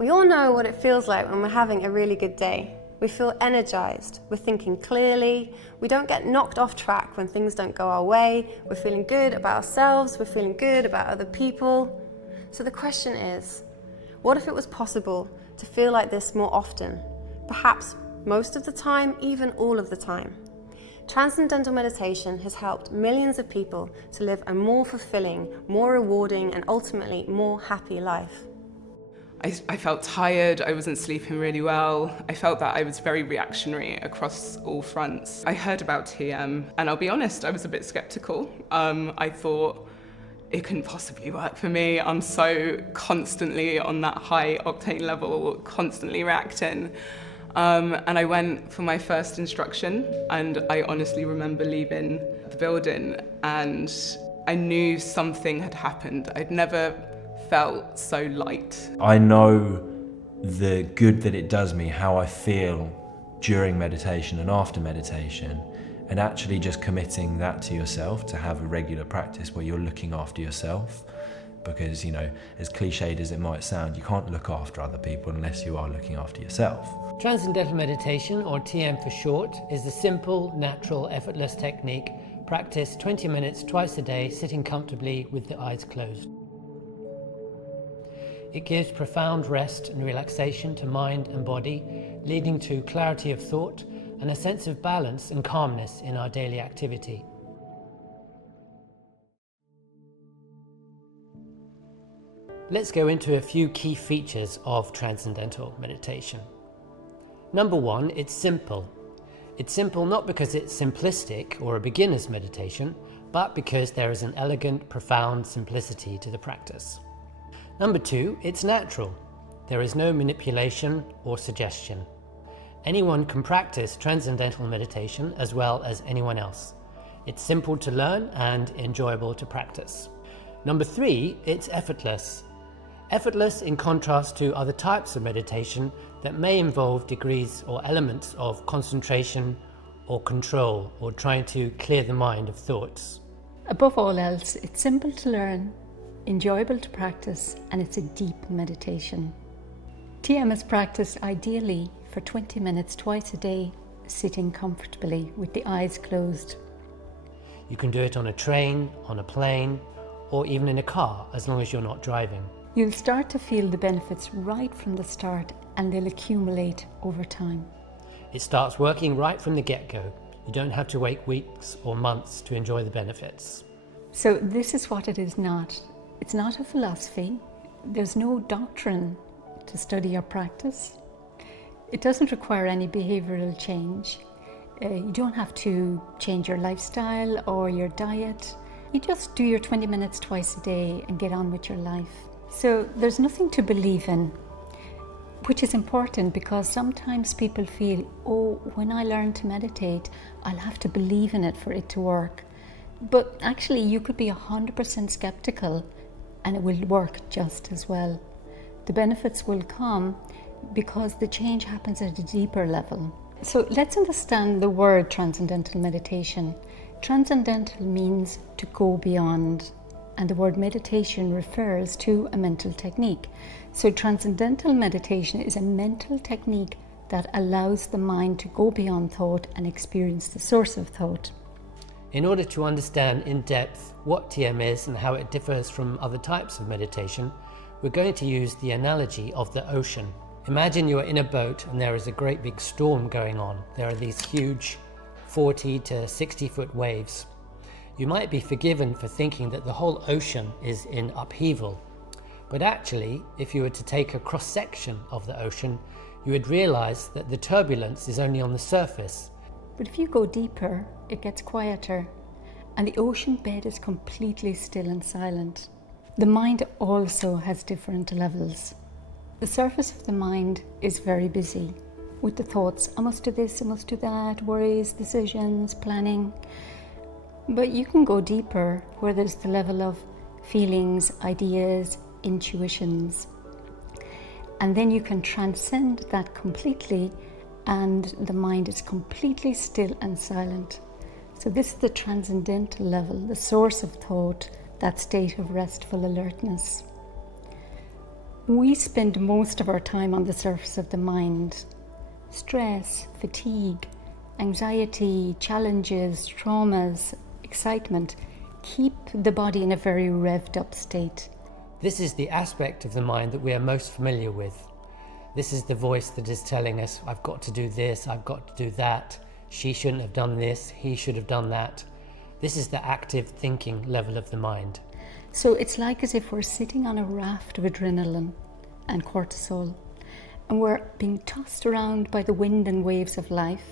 We all know what it feels like when we're having a really good day. We feel energized, we're thinking clearly, we don't get knocked off track when things don't go our way, we're feeling good about ourselves, we're feeling good about other people. So the question is, what if it was possible to feel like this more often? Perhaps most of the time, even all of the time. Transcendental meditation has helped millions of people to live a more fulfilling, more rewarding, and ultimately more happy life. I felt tired, I wasn't sleeping really well. I felt that I was very reactionary across all fronts. I heard about TM, and I'll be honest, I was a bit skeptical. I thought it couldn't possibly work for me. I'm so constantly on that high octane level, constantly reacting. And I went for my first instruction, and I honestly remember leaving the building and I knew something had happened. I'd never felt so light. I know the good that it does me, how I feel during meditation and after meditation, and actually just committing that to yourself to have a regular practice where you're looking after yourself. Because, you know, as cliched as it might sound, you can't look after other people unless you are looking after yourself. Transcendental Meditation, or TM for short, is a simple, natural, effortless technique practiced 20 minutes twice a day, sitting comfortably with the eyes closed. It gives profound rest and relaxation to mind and body, leading to clarity of thought and a sense of balance and calmness in our daily activity. Let's go into a few key features of Transcendental Meditation. Number one, it's simple. It's simple not because it's simplistic or a beginner's meditation, but because there is an elegant, profound simplicity to the practice. Number two, it's natural. There is no manipulation or suggestion. Anyone can practice Transcendental Meditation as well as anyone else. It's simple to learn and enjoyable to practice. Number three, it's effortless. Effortless in contrast to other types of meditation that may involve degrees or elements of concentration or control or trying to clear the mind of thoughts. Above all else, it's simple to learn, enjoyable to practice, and it's a deep meditation. TM is practiced ideally for 20 minutes twice a day, sitting comfortably with the eyes closed. You can do it on a train, on a plane, or even in a car, as long as you're not driving. You'll start to feel the benefits right from the start, and they'll accumulate over time. It starts working right from the get-go. You don't have to wait weeks or months to enjoy the benefits. So this is what it is not. It's not a philosophy. There's no doctrine to study or practice. It doesn't require any behavioral change. You don't have to change your lifestyle or your diet. You just do your 20 minutes twice a day and get on with your life. So there's nothing to believe in, which is important because sometimes people feel, oh, when I learn to meditate, I'll have to believe in it for it to work. But actually, you could be 100% skeptical and it will work just as well. The benefits will come because the change happens at a deeper level. So let's understand the word Transcendental Meditation. Transcendental means to go beyond, and the word meditation refers to a mental technique. So Transcendental Meditation is a mental technique that allows the mind to go beyond thought and experience the source of thought. In order to understand in depth what TM is and how it differs from other types of meditation, we're going to use the analogy of the ocean. Imagine you're in a boat and there is a great big storm going on. There are these huge 40 to 60 foot waves. You might be forgiven for thinking that the whole ocean is in upheaval. But actually, if you were to take a cross-section of the ocean, you would realize that the turbulence is only on the surface. But if you go deeper, it gets quieter, and the ocean bed is completely still and silent. The mind also has different levels. The surface of the mind is very busy with the thoughts, I must do this, I must do that, worries, decisions, planning. But you can go deeper where there's the level of feelings, ideas, intuitions. And then you can transcend that completely and the mind is completely still and silent. So this is the transcendental level, the source of thought, that state of restful alertness. We spend most of our time on the surface of the mind. Stress, fatigue, anxiety, challenges, traumas, excitement keep the body in a very revved up state. This is the aspect of the mind that we are most familiar with. This is the voice that is telling us, I've got to do this, I've got to do that, she shouldn't have done this, he should have done that. This is the active thinking level of the mind. So it's like as if we're sitting on a raft of adrenaline and cortisol, and we're being tossed around by the wind and waves of life.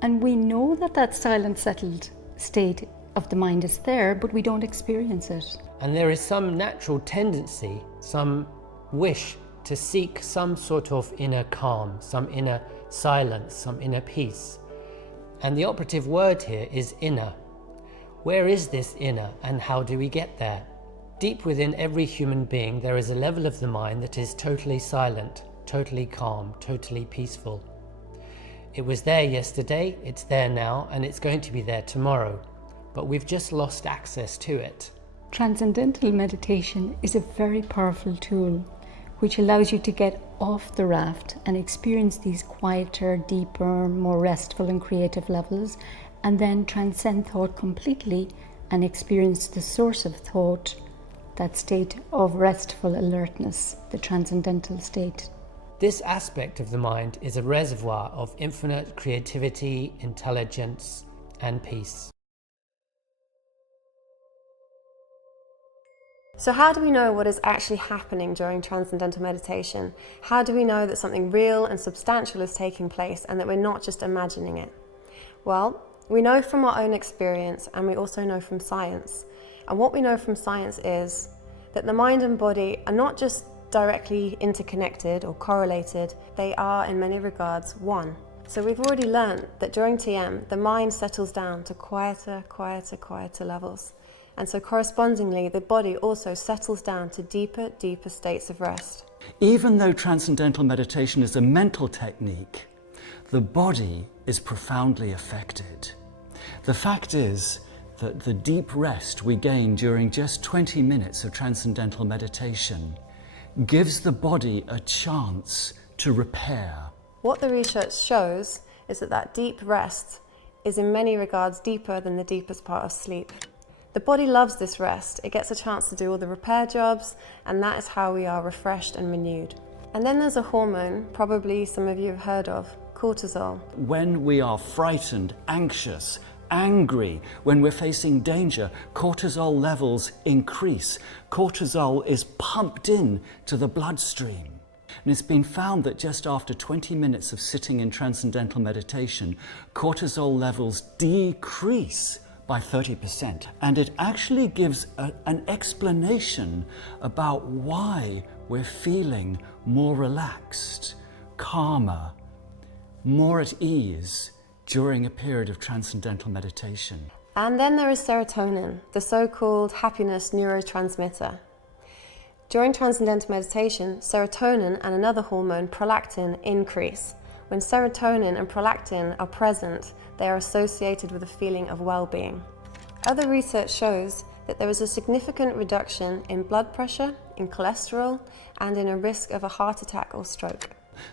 And we know that that silent, settled state of the mind is there, but we don't experience it. And there is some natural tendency, some wish to seek some sort of inner calm, some inner silence, some inner peace. And the operative word here is inner. Where is this inner, and how do we get there? Deep within every human being, there is a level of the mind that is totally silent, totally calm, totally peaceful. It was there yesterday, it's there now, and it's going to be there tomorrow. But we've just lost access to it. Transcendental meditation is a very powerful tool which allows you to get off the raft and experience these quieter, deeper, more restful and creative levels, and then transcend thought completely and experience the source of thought, that state of restful alertness, the transcendental state. This aspect of the mind is a reservoir of infinite creativity, intelligence, and peace. So how do we know what is actually happening during transcendental meditation? How do we know that something real and substantial is taking place and that we're not just imagining it? Well, we know from our own experience, and we also know from science. And what we know from science is that the mind and body are not just directly interconnected or correlated, they are in many regards one. So we've already learned that during TM, the mind settles down to quieter levels. And so correspondingly, the body also settles down to deeper states of rest. Even though transcendental meditation is a mental technique, the body is profoundly affected. The fact is that the deep rest we gain during just 20 minutes of transcendental meditation gives the body a chance to repair. What the research shows is that deep rest is in many regards deeper than the deepest part of sleep. The body loves this rest. It gets a chance to do all the repair jobs, and that is how we are refreshed and renewed. And then there's a hormone, probably some of you have heard of, cortisol. When we are frightened, anxious, angry, when we're facing danger, cortisol levels increase. Cortisol is pumped in to the bloodstream. And it's been found that just after 20 minutes of sitting in transcendental meditation, cortisol levels decrease by 30%. And it actually gives an explanation about why we're feeling more relaxed, calmer, more at ease during a period of transcendental meditation. And then there is serotonin, the so-called happiness neurotransmitter. During transcendental meditation, serotonin and another hormone, prolactin, increase. When serotonin and prolactin are present, they are associated with a feeling of well-being. Other research shows that there is a significant reduction in blood pressure, in cholesterol, and in a risk of a heart attack or stroke.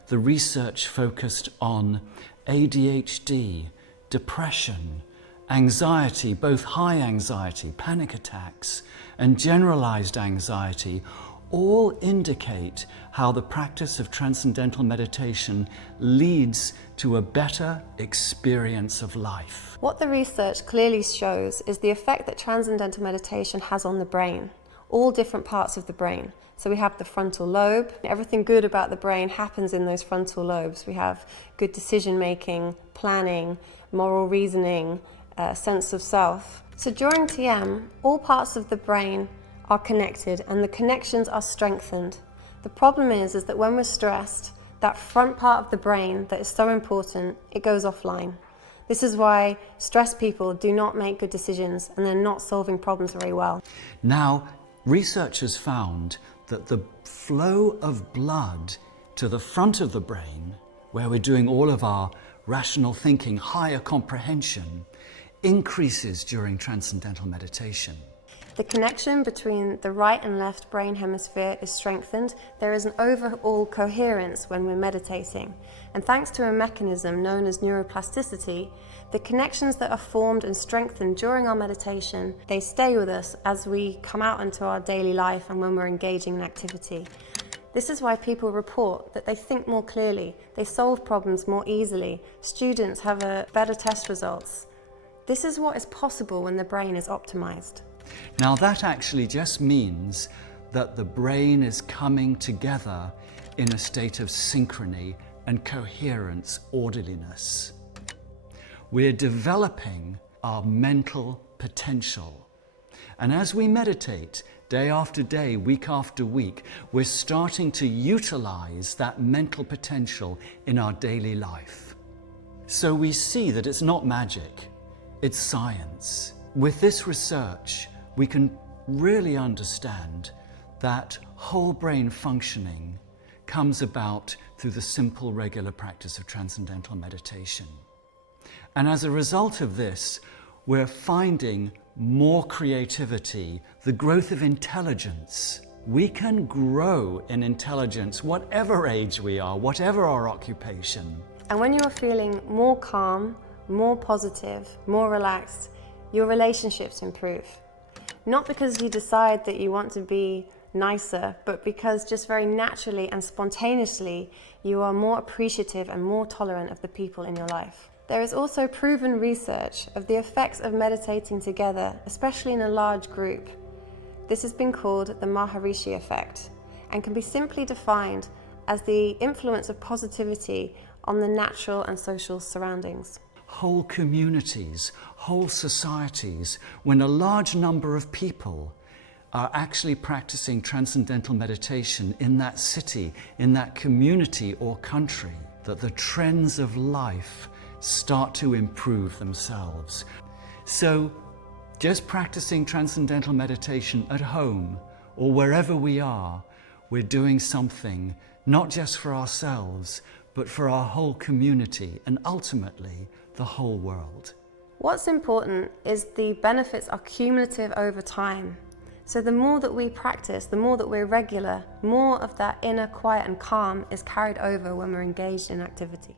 The research focused on ADHD, depression, anxiety, both high anxiety, panic attacks, and generalized anxiety, all indicate how the practice of transcendental meditation leads to a better experience of life. What the research clearly shows is the effect that transcendental meditation has on the brain, all different parts of the brain. So we have the frontal lobe. Everything good about the brain happens in those frontal lobes. We have good decision making, planning, moral reasoning, sense of self. So during TM, all parts of the brain are connected and the connections are strengthened. The problem is that when we're stressed, that front part of the brain that is so important, it goes offline. This is why stressed people do not make good decisions and they're not solving problems very well. Now, researchers found that the flow of blood to the front of the brain, where we're doing all of our rational thinking, higher comprehension, increases during transcendental meditation. The connection between the right and left brain hemisphere is strengthened. There is an overall coherence when we're meditating. And thanks to a mechanism known as neuroplasticity, the connections that are formed and strengthened during our meditation, they stay with us as we come out into our daily life and when we're engaging in activity. This is why people report that they think more clearly, they solve problems more easily, students have better test results. This is what is possible when the brain is optimized. Now that actually just means that the brain is coming together in a state of synchrony and coherence, orderliness. We're developing our mental potential. And as we meditate, day after day, week after week, we're starting to utilize that mental potential in our daily life. So we see that it's not magic, it's science. With this research, we can really understand that whole brain functioning comes about through the simple, regular practice of transcendental meditation. And as a result of this, we're finding more creativity, the growth of intelligence. We can grow in intelligence whatever age we are, whatever our occupation. And when you're feeling more calm, more positive, more relaxed, your relationships improve. Not because you decide that you want to be nicer, but because just very naturally and spontaneously you are more appreciative and more tolerant of the people in your life. There is also proven research of the effects of meditating together, especially in a large group. This has been called the Maharishi effect and can be simply defined as the influence of positivity on the natural and social surroundings. Whole communities, whole societies, when a large number of people are actually practicing transcendental meditation in that city, in that community or country, that the trends of life start to improve themselves. So just practicing transcendental meditation at home or wherever we are, we're doing something not just for ourselves, but for our whole community and ultimately the whole world. What's important is the benefits are cumulative over time. So the more that we practice, the more that we're regular, more of that inner quiet and calm is carried over when we're engaged in activity.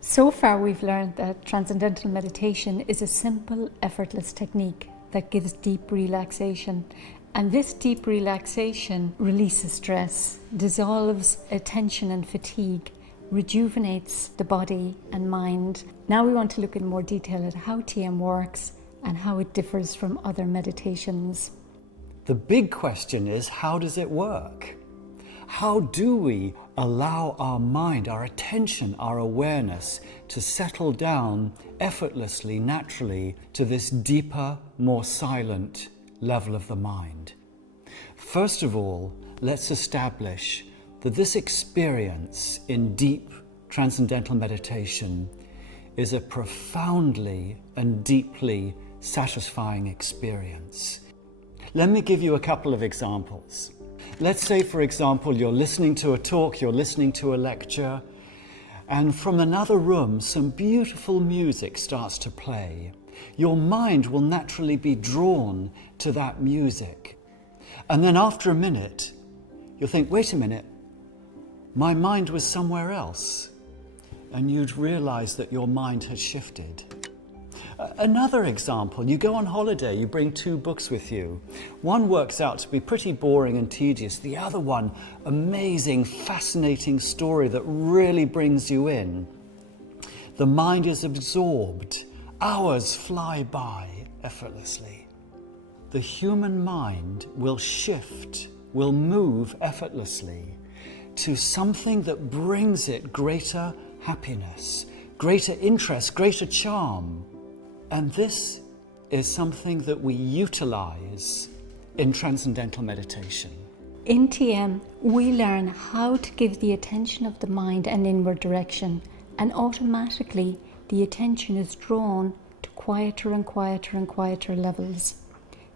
So far we've learned that transcendental meditation is a simple, effortless technique that gives deep relaxation. And this deep relaxation releases stress, dissolves tension and fatigue, rejuvenates the body and mind. Now we want to look in more detail at how TM works and how it differs from other meditations. The big question is, how does it work? How do we allow our mind, our attention, our awareness to settle down effortlessly, naturally to this deeper, more silent level of the mind? First of all, let's establish that this experience in deep transcendental meditation is a profoundly and deeply satisfying experience. Let me give you a couple of examples. Let's say, for example, you're listening to a talk, you're listening to a lecture, and from another room, some beautiful music starts to play. Your mind will naturally be drawn to that music. And then after a minute, you'll think, wait a minute, my mind was somewhere else. And you'd realize that your mind has shifted. Another example, you go on holiday, you bring 2 books with you. One works out to be pretty boring and tedious. The other one, amazing, fascinating story that really brings you in. The mind is absorbed. Hours fly by effortlessly. The human mind will shift, will move effortlessly to something that brings it greater happiness, greater interest, greater charm. And this is something that we utilize in transcendental meditation. In TM, we learn how to give the attention of the mind an inward direction, and automatically the attention is drawn to quieter and quieter and quieter levels,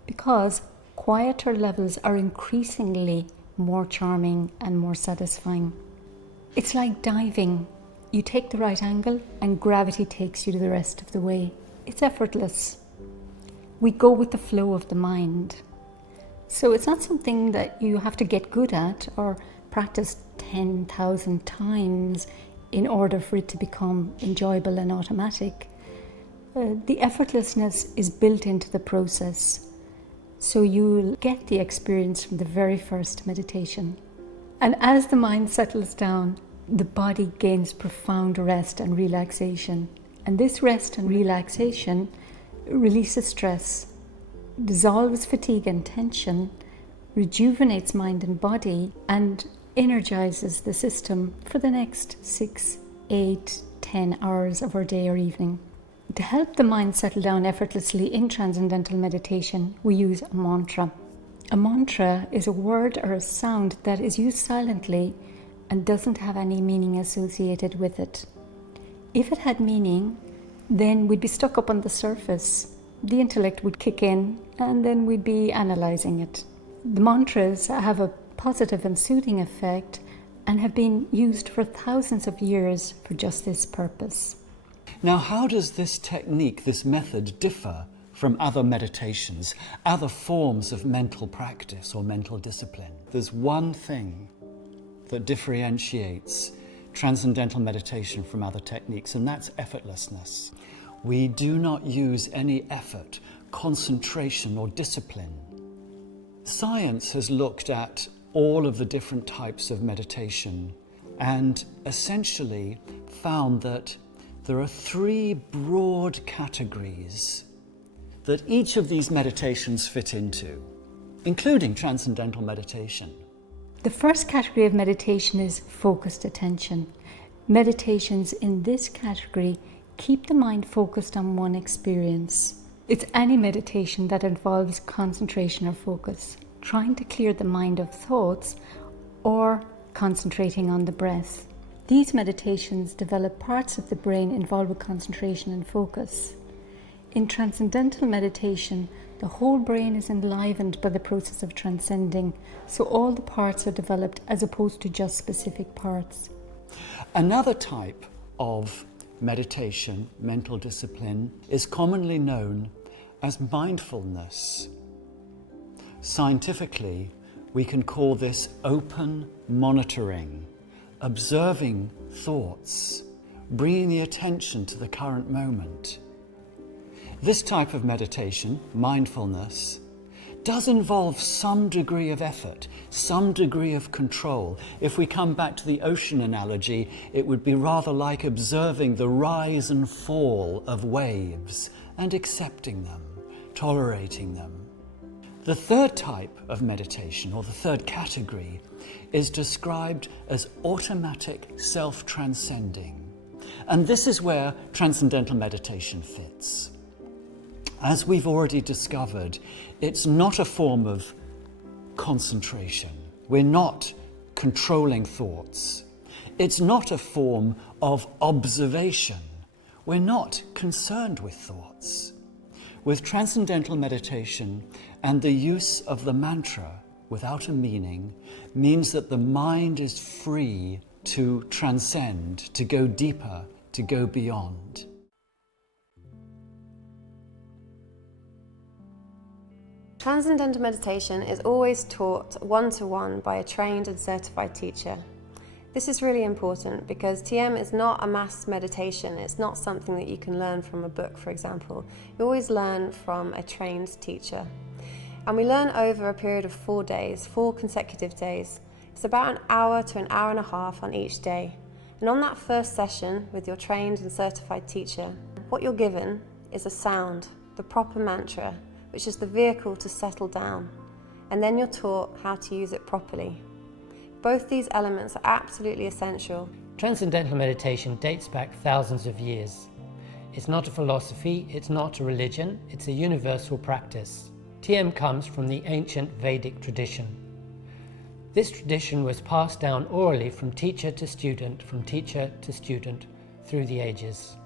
because quieter levels are increasingly more charming and more satisfying. It's like diving. You take the right angle and gravity takes you to the rest of the way. It's effortless. We go with the flow of the mind. So it's not something that you have to get good at or practice 10,000 times in order for it to become enjoyable and automatic. The effortlessness is built into the process. So you'll get the experience from the very first meditation. And as the mind settles down, the body gains profound rest and relaxation. And this rest and relaxation releases stress, dissolves fatigue and tension, rejuvenates mind and body, and energizes the system for the next 6, 8, 10 hours of our day or evening. To help the mind settle down effortlessly in Transcendental Meditation, we use a mantra. A mantra is a word or a sound that is used silently and doesn't have any meaning associated with it. If it had meaning, then we'd be stuck up on the surface. The intellect would kick in and then we'd be analysing it. The mantras have a positive and soothing effect and have been used for thousands of years for just this purpose. Now, how does this technique, this method, differ from other meditations, other forms of mental practice or mental discipline? There's one thing that differentiates Transcendental Meditation from other techniques, and that's effortlessness. We do not use any effort, concentration, or discipline. Science has looked at all of the different types of meditation and essentially found that there are 3 broad categories that each of these meditations fit into, including Transcendental Meditation. The first category of meditation is focused attention. Meditations in this category keep the mind focused on one experience. It's any meditation that involves concentration or focus, trying to clear the mind of thoughts or concentrating on the breath. These meditations develop parts of the brain involved with concentration and focus. In Transcendental Meditation, the whole brain is enlivened by the process of transcending, so all the parts are developed as opposed to just specific parts. Another type of meditation, mental discipline, is commonly known as mindfulness. Scientifically, we can call this open monitoring, observing thoughts, bringing the attention to the current moment. This type of meditation, mindfulness, does involve some degree of effort, some degree of control. If we come back to the ocean analogy, it would be rather like observing the rise and fall of waves and accepting them, tolerating them. The third type of meditation, or the third category, is described as automatic self-transcending. And this is where Transcendental Meditation fits. As we've already discovered, it's not a form of concentration. We're not controlling thoughts. It's not a form of observation. We're not concerned with thoughts. With Transcendental Meditation and the use of the mantra without a meaning means that the mind is free to transcend, to go deeper, to go beyond. Transcendental meditation is always taught one-to-one by a trained and certified teacher. This is really important because TM is not a mass meditation. It's not something that you can learn from a book, for example. You always learn from a trained teacher. And we learn over a period of 4 days, 4 consecutive days. It's about an hour to an hour and a half on each day. And on that first session with your trained and certified teacher, what you're given is a sound, the proper mantra, which is the vehicle to settle down. And then you're taught how to use it properly. Both these elements are absolutely essential. Transcendental meditation dates back thousands of years. It's not a philosophy, it's not a religion, it's a universal practice. TM comes from the ancient Vedic tradition. This tradition was passed down orally from teacher to student through the ages.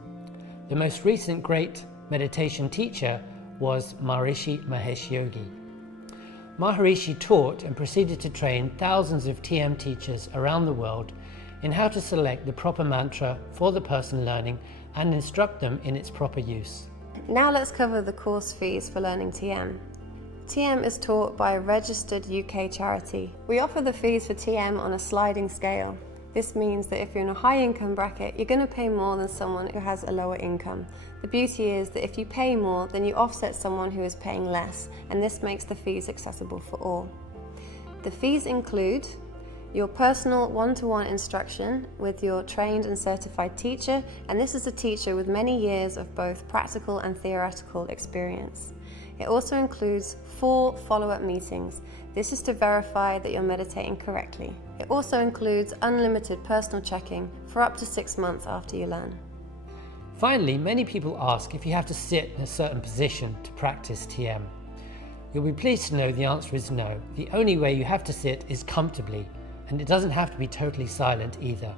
The most recent great meditation teacher was Maharishi Mahesh Yogi. Maharishi taught and proceeded to train thousands of TM teachers around the world in how to select the proper mantra for the person learning and instruct them in its proper use. Now let's cover the course fees for learning TM. TM is taught by a registered UK charity. We offer the fees for TM on a sliding scale. This means that if you're in a high income bracket, you're going to pay more than someone who has a lower income. The beauty is that if you pay more, then you offset someone who is paying less, and this makes the fees accessible for all. The fees include your personal one-to-one instruction with your trained and certified teacher, and this is a teacher with many years of both practical and theoretical experience. It also includes 4 follow-up meetings. This is to verify that you're meditating correctly. It also includes unlimited personal checking for up to 6 months after you learn. Finally, many people ask if you have to sit in a certain position to practice TM. You'll be pleased to know the answer is no. The only way you have to sit is comfortably, and it doesn't have to be totally silent either,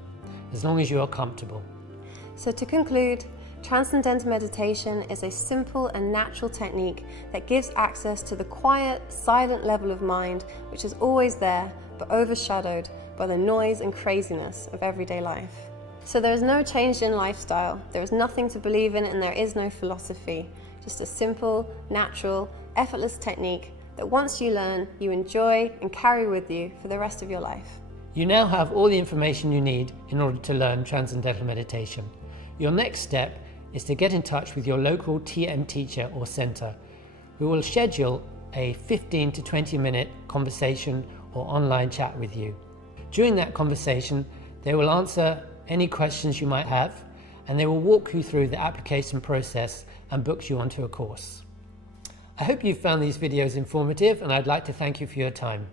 as long as you are comfortable. So to conclude, Transcendental Meditation is a simple and natural technique that gives access to the quiet, silent level of mind which is always there but overshadowed by the noise and craziness of everyday life. So there is no change in lifestyle, there is nothing to believe in, and there is no philosophy. Just a simple, natural, effortless technique that once you learn, you enjoy and carry with you for the rest of your life. You now have all the information you need in order to learn Transcendental Meditation. Your next step is to get in touch with your local TM teacher or centre, who will schedule a 15 to 20 minute conversation or online chat with you. During that conversation, they will answer any questions you might have, and they will walk you through the application process and book you onto a course. I hope you found these videos informative, and I'd like to thank you for your time.